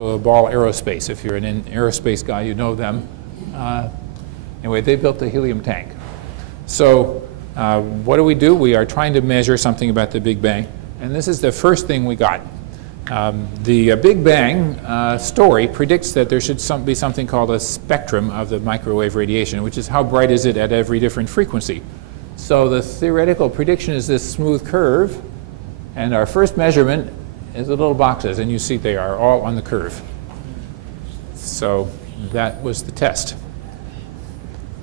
Ball Aerospace. If you're an aerospace guy, you know them. Anyway, they built the helium tank. So what do? We are trying to measure something about the Big Bang. And this is the first thing we got. The Big Bang story predicts that there should be something called a spectrum of the microwave radiation, which is how bright is it at every different frequency. So the theoretical prediction is this smooth curve. And our first measurement is the little boxes, and you see they are all on the curve. So that was the test.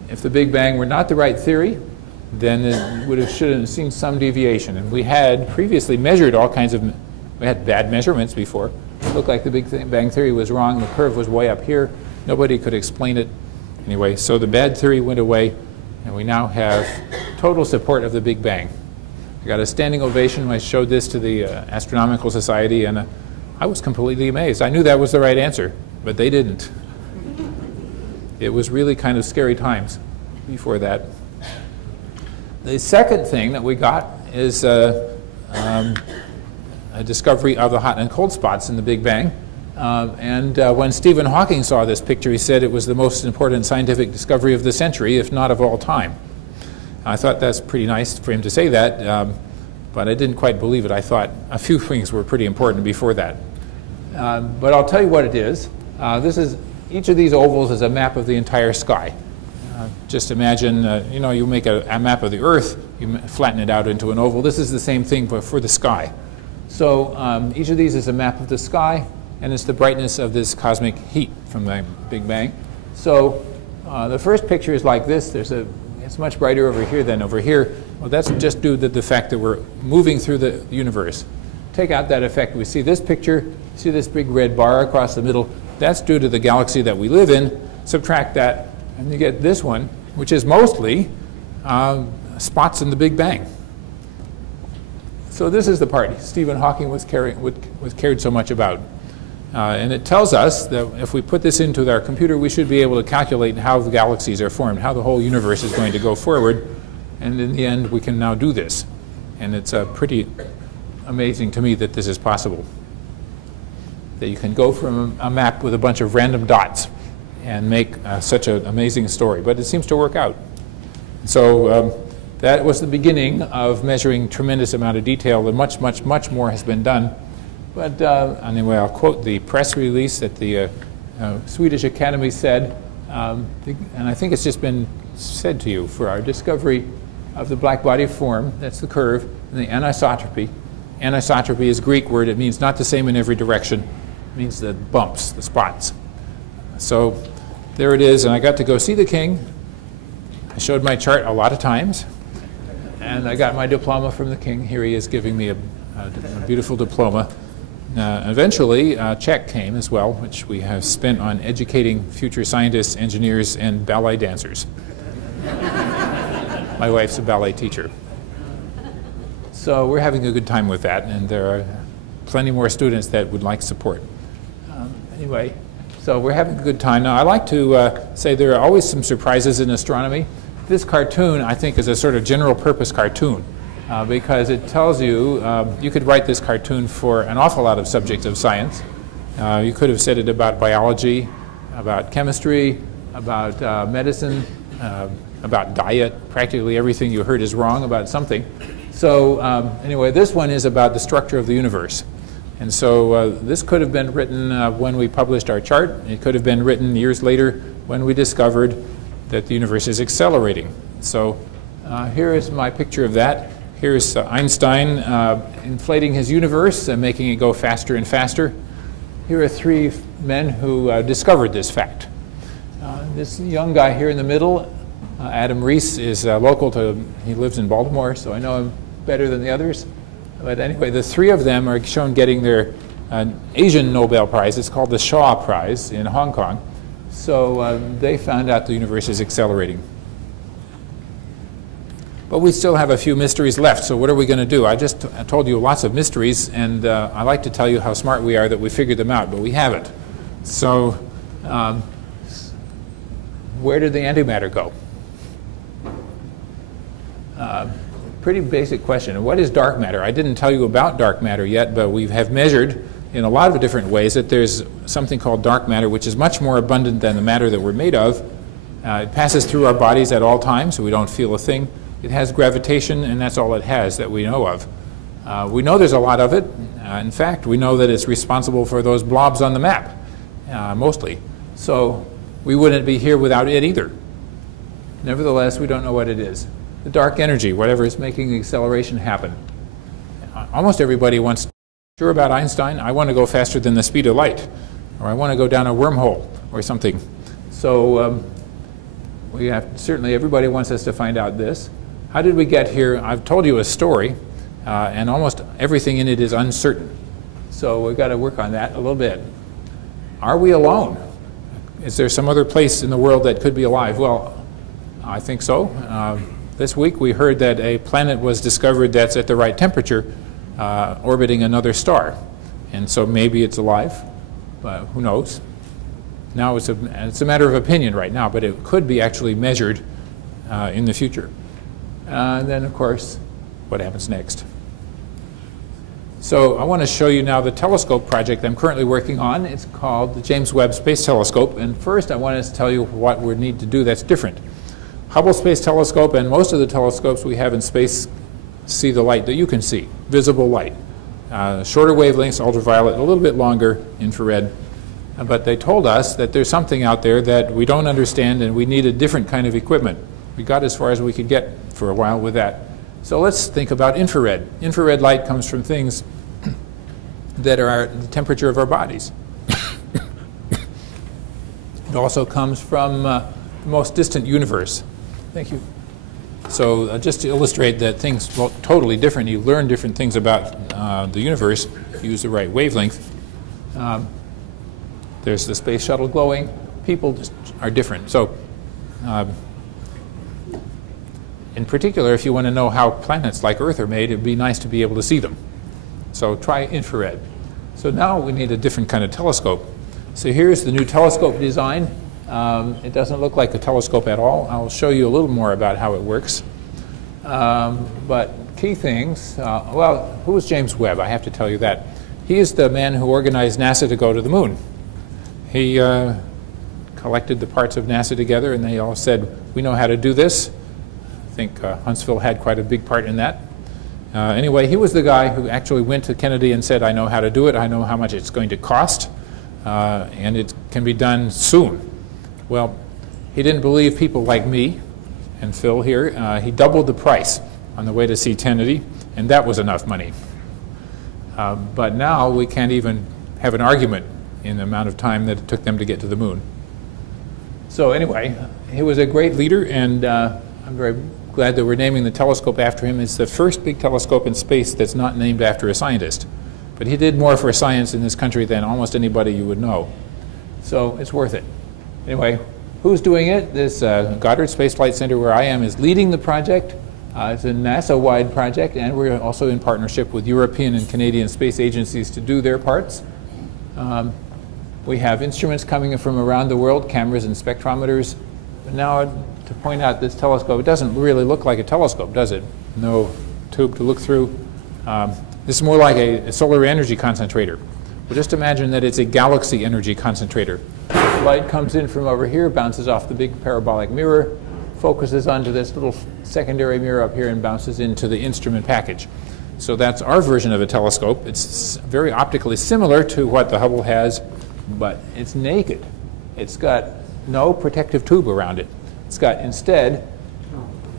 If the Big Bang were not the right theory, then it should have seen some deviation. And we had previously measured all kinds of, we had bad measurements before. It looked like the Big Bang theory was wrong. The curve was way up here. Nobody could explain it. Anyway, so the bad theory went away, and we now have total support of the Big Bang. I got a standing ovation when I showed this to the Astronomical Society, and I was completely amazed. I knew that was the right answer, but they didn't. It was really kind of scary times before that. The second thing that we got is a discovery of the hot and cold spots in the Big Bang. When Stephen Hawking saw this picture, he said it was the most important scientific discovery of the century, if not of all time. I thought that's pretty nice for him to say that, but I didn't quite believe it. I thought a few things were pretty important before that. But I'll tell you what it is. Each of these ovals is a map of the entire sky. Just imagine, you make a map of the Earth, you flatten it out into an oval. This is the same thing but for the sky. So each of these is a map of the sky, and it's the brightness of this cosmic heat from the Big Bang. So the first picture is like this. It's much brighter over here than over here. Well, that's just due to the fact that we're moving through the universe. Take out that effect. We see this picture, see this big red bar across the middle. That's due to the galaxy that we live in. Subtract that, and you get this one, which is mostly spots in the Big Bang. So this is the part Stephen Hawking was cared so much about. And it tells us that if we put this into our computer, we should be able to calculate how the galaxies are formed, how the whole universe is going to go forward. And in the end, we can now do this. And it's pretty amazing to me that this is possible. That you can go from a map with a bunch of random dots and make such an amazing story. But it seems to work out. So that was the beginning of measuring tremendous amount of detail, and much, much, much more has been done. But anyway, I'll quote the press release that the Swedish Academy said, and I think it's just been said to you, for our discovery of the black body form, that's the curve, and the anisotropy. Anisotropy is a Greek word. It means not the same in every direction. It means the bumps, the spots. So there it is, and I got to go see the king. I showed my chart a lot of times, and I got my diploma from the king. Here he is giving me a beautiful diploma. Eventually, a check came as well, which we have spent on educating future scientists, engineers, and ballet dancers. My wife's a ballet teacher. So we're having a good time with that, and there are plenty more students that would like support. Anyway, so we're having a good time. Now, I like to say there are always some surprises in astronomy. This cartoon, I think, is a sort of general-purpose cartoon. Because it tells you, you could write this cartoon for an awful lot of subjects of science. You could have said it about biology, about chemistry, about medicine, about diet. Practically everything you heard is wrong about something. So anyway, this one is about the structure of the universe. And so this could have been written when we published our chart. It could have been written years later when we discovered that the universe is accelerating. So here is my picture of that. Here's Einstein inflating his universe and making it go faster and faster. Here are three men who discovered this fact. This young guy here in the middle, Adam Rees, is local to, he lives in Baltimore, so I know him better than the others. But anyway, the three of them are shown getting their Asian Nobel Prize. It's called the Shaw Prize in Hong Kong. So they found out the universe is accelerating. But we still have a few mysteries left, so what are we going to do? I just told you lots of mysteries, and I like to tell you how smart we are that we figured them out, but we haven't. So where did the antimatter go? Pretty basic question. What is dark matter? I didn't tell you about dark matter yet, but we have measured in a lot of different ways, that there's something called dark matter, which is much more abundant than the matter that we're made of. It passes through our bodies at all times, so we don't feel a thing. It has gravitation, and that's all it has that we know of. We know there's a lot of it. In fact, we know that it's responsible for those blobs on the map, mostly. So we wouldn't be here without it either. Nevertheless, we don't know what it is. The dark energy, whatever is making the acceleration happen. Almost everybody wants to be sure about Einstein. I want to go faster than the speed of light, or I want to go down a wormhole or something. So we have, certainly everybody wants us to find out this. How did we get here? I've told you a story, and almost everything in it is uncertain. So we've got to work on that a little bit. Are we alone? Is there some other place in the world that could be alive? Well, I think so. This week we heard that a planet was discovered that's at the right temperature, orbiting another star. And so maybe it's alive, but who knows? Now it's a matter of opinion right now, but it could be actually measured in the future. And then, of course, what happens next? So I want to show you now the telescope project I'm currently working on. It's called the James Webb Space Telescope. And first I want to tell you what we need to do that's different. Hubble Space Telescope and most of the telescopes we have in space see the light that you can see, visible light. Shorter wavelengths, ultraviolet, a little bit longer, infrared. But they told us that there's something out there that we don't understand, and we need a different kind of equipment. We got as far as we could get for a while with that. So let's think about infrared. Infrared light comes from things that are the temperature of our bodies. It also comes from the most distant universe. Thank you. So just to illustrate that things look totally different, you learn different things about the universe if you use the right wavelength. There's the space shuttle glowing. People just are different. So in particular, if you want to know how planets like Earth are made, it would be nice to be able to see them. So try infrared. So now we need a different kind of telescope. So here's the new telescope design. It doesn't look like a telescope at all. I'll show you a little more about how it works. But key things, well, who was James Webb? I have to tell you that. He is the man who organized NASA to go to the moon. He collected the parts of NASA together, and they all said, we know how to do this. I think Huntsville had quite a big part in that. Anyway, he was the guy who actually went to Kennedy and said, I know how to do it. I know how much it's going to cost, and it can be done soon. Well, he didn't believe people like me and Phil here. He doubled the price on the way to see Kennedy, and that was enough money. But now we can't even have an argument in the amount of time that it took them to get to the moon. So anyway, he was a great leader, and I'm very glad that we're naming the telescope after him. It's the first big telescope in space that's not named after a scientist. But he did more for science in this country than almost anybody you would know. So it's worth it. Anyway, who's doing it? This Goddard Space Flight Center, where I am, is leading the project. It's a NASA-wide project, and we're also in partnership with European and Canadian space agencies to do their parts. We have instruments coming from around the world, cameras and spectrometers. But now, to point out this telescope, it doesn't really look like a telescope, does it? No tube to look through. This is more like a solar energy concentrator. Well, just imagine that it's a galaxy energy concentrator. Light comes in from over here, bounces off the big parabolic mirror, focuses onto this little secondary mirror up here, and bounces into the instrument package. So that's our version of a telescope. It's very optically similar to what the Hubble has, but it's naked. It's got no protective tube around it. It's got instead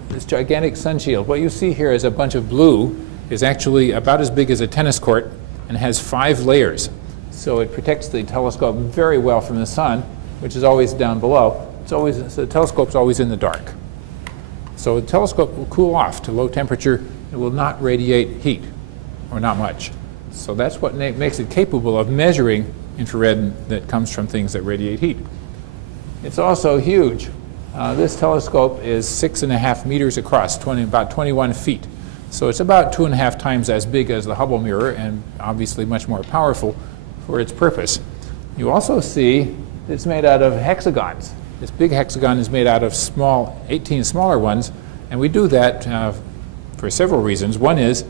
this gigantic sun shield. What you see here is a bunch of blue is actually about as big as a tennis court and has 5 layers. So it protects the telescope very well from the sun, which is always down below. So the telescope's always in the dark. So the telescope will cool off to low temperature. It will not radiate heat, or not much. So that's what makes it capable of measuring infrared that comes from things that radiate heat. It's also huge. This telescope is 6.5 meters across, about 21 feet. So it's about 2.5 times as big as the Hubble mirror, and obviously much more powerful for its purpose. You also see it's made out of hexagons. This big hexagon is made out of 18 smaller ones, and we do that for several reasons. One is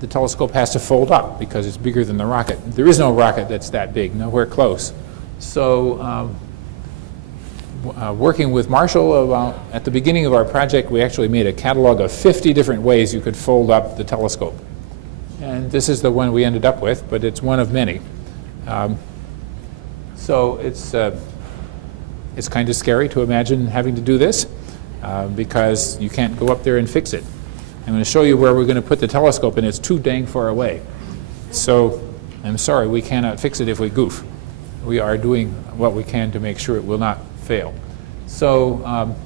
the telescope has to fold up because it's bigger than the rocket. There is no rocket that's that big, nowhere close. So working with Marshall, at the beginning of our project, we actually made a catalog of 50 different ways you could fold up the telescope. And this is the one we ended up with, but it's one of many. So it's kind of scary to imagine having to do this because you can't go up there and fix it. I'm going to show you where we're going to put the telescope, and it's too dang far away. So I'm sorry, we cannot fix it if we goof. We are doing what we can to make sure it will not fail. So,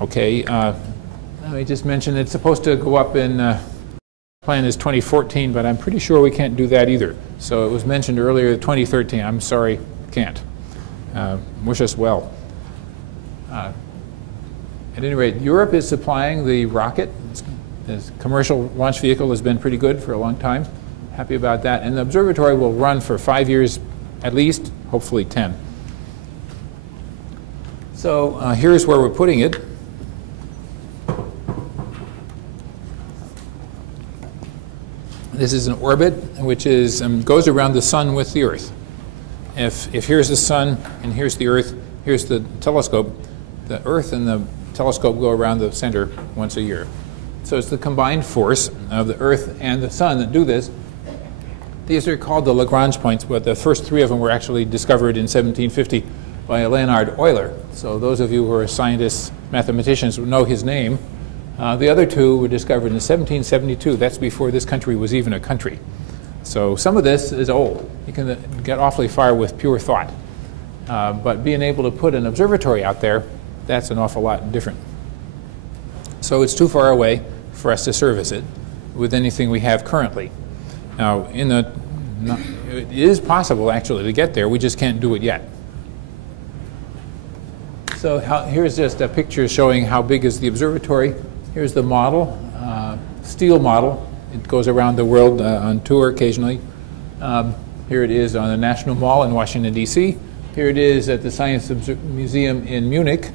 okay, let me just mention it's supposed to go up in, plan is 2014, but I'm pretty sure we can't do that either. So it was mentioned earlier 2013. I'm sorry, can't. Wish us well. At any rate, Europe is supplying the rocket. This commercial launch vehicle has been pretty good for a long time. Happy about that. And the observatory will run for 5 years at least, hopefully 10. So here's where we're putting it. This is an orbit which is, goes around the sun with the Earth. If here's the sun and here's the Earth, here's the telescope, the Earth and the telescope go around the center once a year. So it's the combined force of the Earth and the sun that do this. These are called the Lagrange points, but the first 3 of them were actually discovered in 1750 by Leonhard Euler. So those of you who are scientists, mathematicians, will know his name. The other 2 were discovered in 1772. That's before this country was even a country. So some of this is old. You can get awfully far with pure thought. But being able to put an observatory out there, that's an awful lot different. So it's too far away for us to service it with anything we have currently. Now, it is possible actually to get there, we just can't do it yet. So here's just a picture showing how big is the observatory. Here's the model, steel model. It goes around the world on tour occasionally. Here it is on the National Mall in Washington, D.C. Here it is at the Science Museum in Munich.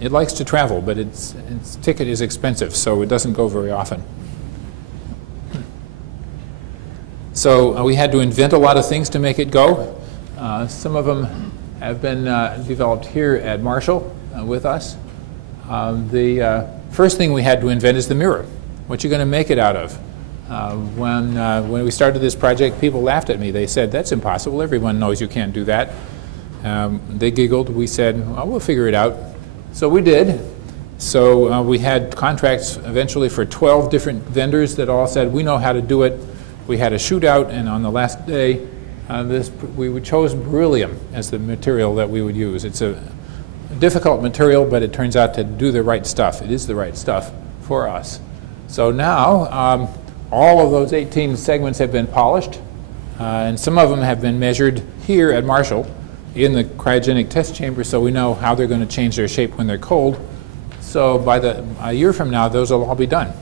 It likes to travel, but its ticket is expensive, so it doesn't go very often. So we had to invent a lot of things to make it go. Some of them have been developed here at Marshall with us. The first thing we had to invent is the mirror. What you're going to make it out of. When we started this project, people laughed at me. They said, that's impossible. Everyone knows you can't do that. They giggled. We said, well, we'll figure it out. So we did. So we had contracts eventually for 12 different vendors that all said, we know how to do it. We had a shootout, and on the last day, we chose beryllium as the material that we would use. It's a difficult material, but it turns out to do the right stuff. It is the right stuff for us. So now, all of those 18 segments have been polished, and some of them have been measured here at Marshall in the cryogenic test chamber, so we know how they're going to change their shape when they're cold. So by a year from now, those will all be done.